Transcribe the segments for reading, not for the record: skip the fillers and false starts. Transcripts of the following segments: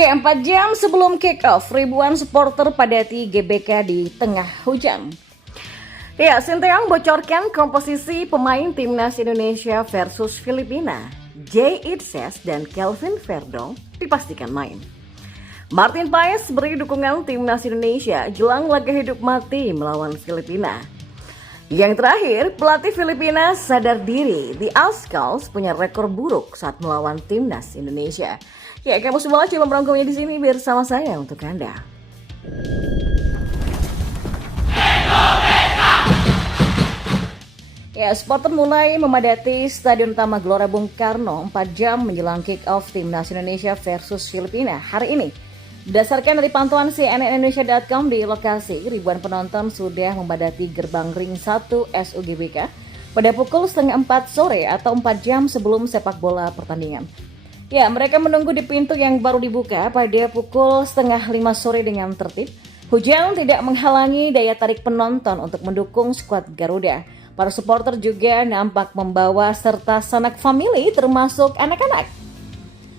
Ya, 4 jam sebelum kick-off, ribuan supporter padati GBK di tengah hujan. Ya, Sinteyong bocorkan komposisi pemain timnas Indonesia versus Filipina. Jay Itzes dan Kelvin Verdong dipastikan main. Martin Paes beri dukungan timnas Indonesia jelang laga hidup mati melawan Filipina. Yang terakhir, pelatih Filipina sadar diri The Oscars punya rekor buruk saat melawan timnas Indonesia. Ya, kamu semua coba merangkumnya di sini bersama saya untuk Anda. Ya, supporter mulai memadati Stadion Utama Gelora Bung Karno 4 jam menjelang kick-off timnas Indonesia versus Filipina hari ini. Berdasarkan dari pantauan cnnindonesia.com di lokasi, ribuan penonton sudah memadati gerbang ring 1 SUGBK pada pukul 3:30 sore atau 4 jam sebelum sepak bola pertandingan. Ya, mereka menunggu di pintu yang baru dibuka pada pukul 4:30 sore dengan tertib. Hujan tidak menghalangi daya tarik penonton untuk mendukung skuad Garuda. Para supporter juga nampak membawa serta sanak famili termasuk anak-anak.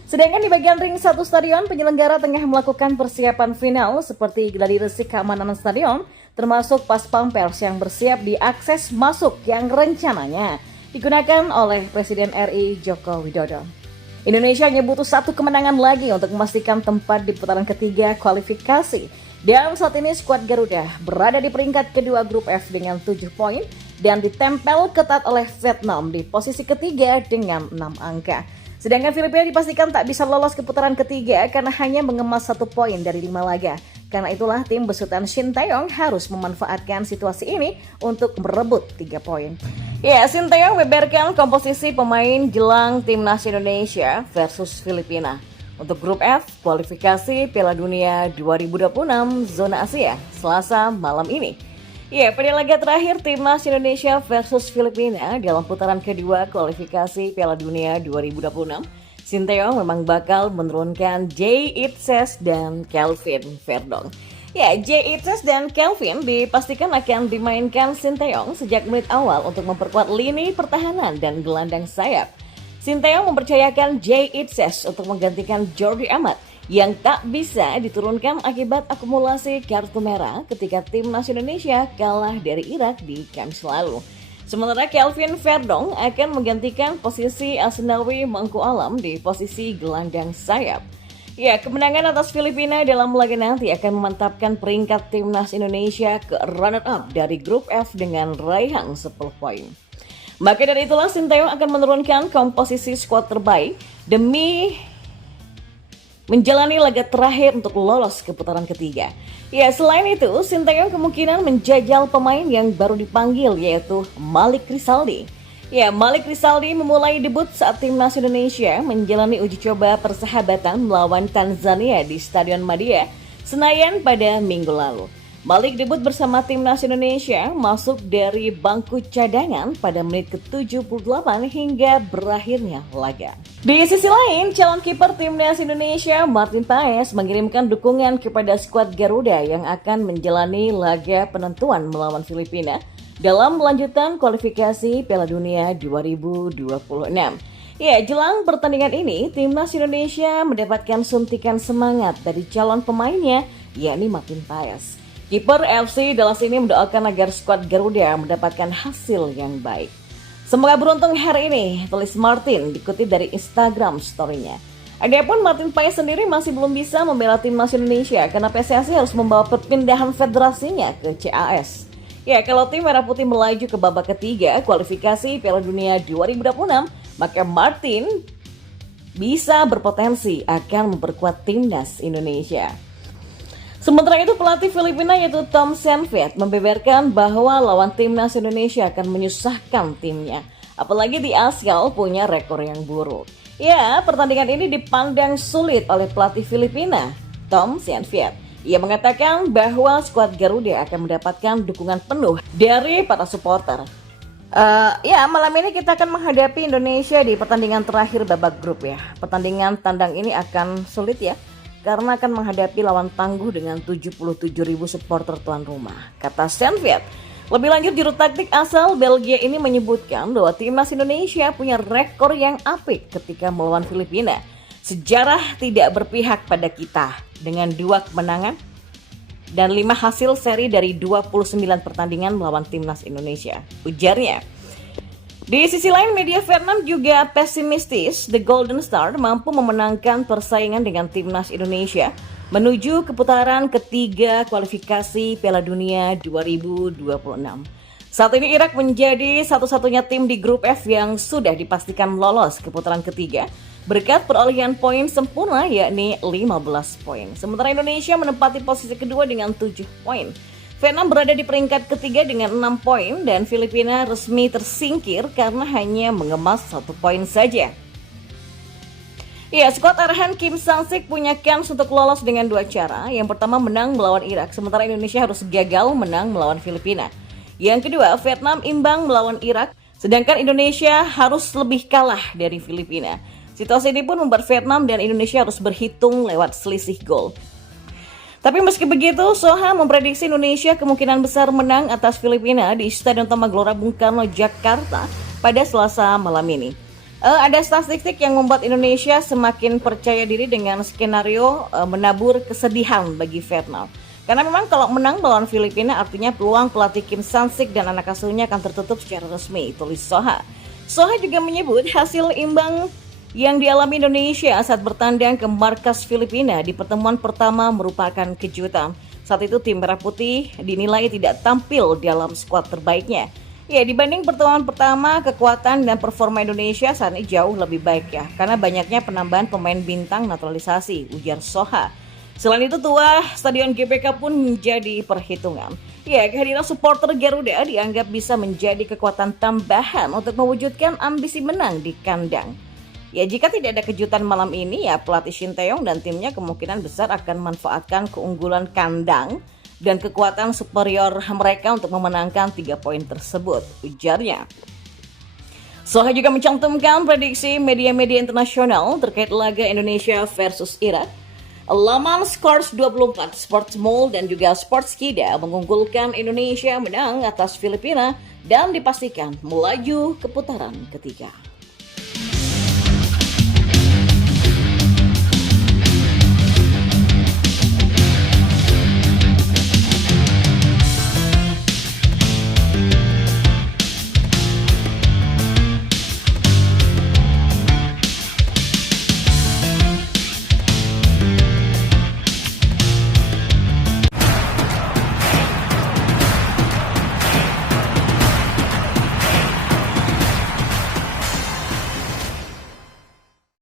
Sedangkan di bagian ring 1 stadion, penyelenggara tengah melakukan persiapan final seperti gladi resik keamanan stadion, termasuk pas pampers yang bersiap di akses masuk yang rencananya digunakan oleh Presiden RI Joko Widodo. Indonesia hanya butuh 1 kemenangan lagi untuk memastikan tempat di putaran ketiga kualifikasi. Dan saat ini skuad Garuda berada di peringkat kedua grup F dengan 7 poin dan ditempel ketat oleh Vietnam di posisi ketiga dengan 6 angka. Sedangkan Filipina dipastikan tak bisa lolos ke putaran ketiga karena hanya mengemas 1 poin dari 5 laga. Karena itulah tim besutan Sinteyong harus memanfaatkan situasi ini untuk merebut 3 poin. Ya, Sinteyong membeberkan komposisi pemain jelang timnas Indonesia versus Filipina. Untuk grup F, kualifikasi Piala Dunia 2026 zona Asia, Selasa malam ini. Ya, pada laga terakhir timnas Indonesia versus Filipina dalam putaran kedua kualifikasi Piala Dunia 2026, Sinteyong memang bakal menurunkan Jay Itzes dan Kelvin Verdong. Ya, Jay Itzes dan Kelvin dipastikan akan dimainkan Sinteyong sejak menit awal untuk memperkuat lini pertahanan dan gelandang sayap. Sinteyong mempercayakan Jay Itzes untuk menggantikan Jordi Amat yang tak bisa diturunkan akibat akumulasi kartu merah ketika timnas Indonesia kalah dari Irak di Kamis lalu. Sementara Kelvin Verdong akan menggantikan posisi Asnawi Mangku Alam di posisi gelandang sayap. Ya, kemenangan atas Filipina dalam laga nanti akan memantapkan peringkat timnas Indonesia ke runner-up dari grup F dengan raihan 10 poin. Maka dari itulah Sinteyong akan menurunkan komposisi skuad terbaik demi menjalani laga terakhir untuk lolos ke putaran ketiga. Ya, selain itu, Sinteyong kemungkinan menjajal pemain yang baru dipanggil yaitu Malik Rizaldi. Ya, Malik Rizaldi memulai debut saat timnas Indonesia menjalani uji coba persahabatan melawan Tanzania di Stadion Madia, Senayan pada minggu lalu. Malik debut bersama timnas Indonesia masuk dari bangku cadangan pada menit ke-78 hingga berakhirnya laga. Di sisi lain, calon kiper timnas Indonesia Martin Paes mengirimkan dukungan kepada skuad Garuda yang akan menjalani laga penentuan melawan Filipina dalam lanjutan kualifikasi Piala Dunia 2026. Ya, jelang pertandingan ini, timnas Indonesia mendapatkan suntikan semangat dari calon pemainnya, yakni Martin Paes. Kiper FC Dallas ini mendoakan agar skuad Garuda mendapatkan hasil yang baik. Semoga beruntung hari ini, tulis Martin dikutip dari Instagram story-nya. Adapun Martin Paes sendiri masih belum bisa membela timnas Indonesia karena PSSI harus membawa perpindahan federasinya ke CAS. Ya, kalau tim Merah Putih melaju ke babak ketiga kualifikasi Piala Dunia 2026, maka Martin bisa berpotensi akan memperkuat timnas Indonesia. Sementara itu, pelatih Filipina yaitu Tom Saintfiet membeberkan bahwa lawan timnas Indonesia akan menyusahkan timnya. Apalagi di Asia punya rekor yang buruk. Ya, pertandingan ini dipandang sulit oleh pelatih Filipina, Tom Saintfiet. Ia mengatakan bahwa skuad Garuda akan mendapatkan dukungan penuh dari para supporter. Ya, malam ini kita akan menghadapi Indonesia di pertandingan terakhir babak grup ya. Pertandingan tandang ini akan sulit ya, karena akan menghadapi lawan tangguh dengan 77.000 supporter tuan rumah, kata Saintfiet. Lebih lanjut, juru taktik asal Belgia ini menyebutkan bahwa timnas Indonesia punya rekor yang apik ketika melawan Filipina. Sejarah tidak berpihak pada kita dengan 2 kemenangan dan 5 hasil seri dari 29 pertandingan melawan timnas Indonesia, ujarnya. Di sisi lain, media Vietnam juga pesimistis The Golden Star mampu memenangkan persaingan dengan timnas Indonesia menuju ke putaran ketiga kualifikasi Piala Dunia 2026. Saat ini Irak menjadi satu-satunya tim di grup F yang sudah dipastikan lolos ke putaran ketiga berkat perolehan poin sempurna yakni 15 poin. Sementara Indonesia menempati posisi kedua dengan 7 poin. Vietnam berada di peringkat ketiga dengan 6 poin dan Filipina resmi tersingkir karena hanya mengemas 1 poin saja. Ya, skuad arahan Kim Sang-sik punya kans untuk lolos dengan 2 cara. Yang pertama menang melawan Irak, sementara Indonesia harus gagal menang melawan Filipina. Yang kedua, Vietnam imbang melawan Irak, sedangkan Indonesia harus lebih kalah dari Filipina. Situasi ini pun membuat Vietnam dan Indonesia harus berhitung lewat selisih gol. Tapi meski begitu, Soha memprediksi Indonesia kemungkinan besar menang atas Filipina di Stadion Utama Gelora Bung Karno, Jakarta pada Selasa malam ini. Ada statistik yang membuat Indonesia semakin percaya diri dengan skenario menabur kesedihan bagi Vietnam. Karena memang kalau menang melawan Filipina artinya peluang pelatih Kim Sang-sik dan anak asuhnya akan tertutup secara resmi, tulis Soha. Soha juga menyebut hasil imbang yang dialami Indonesia saat bertandang ke markas Filipina di pertemuan pertama merupakan kejutan. Saat itu tim Merah Putih dinilai tidak tampil dalam skuad terbaiknya. Ya, dibanding pertemuan pertama, kekuatan dan performa Indonesia saat ini jauh lebih baik ya, karena banyaknya penambahan pemain bintang naturalisasi, ujar Soha. Selain itu, tuah Stadion GBK pun menjadi perhitungan. Ya, kehadiran supporter Garuda dianggap bisa menjadi kekuatan tambahan untuk mewujudkan ambisi menang di kandang. Ya, jika tidak ada kejutan malam ini, ya pelatih Shin Tae-yong dan timnya kemungkinan besar akan memanfaatkan keunggulan kandang dan kekuatan superior mereka untuk memenangkan 3 poin tersebut, ujarnya. Soha juga mencantumkan prediksi media-media internasional terkait laga Indonesia versus Irak. Laman Scores 24, Sports Mall dan juga Sportskida mengunggulkan Indonesia menang atas Filipina dan dipastikan melaju ke putaran ketiga.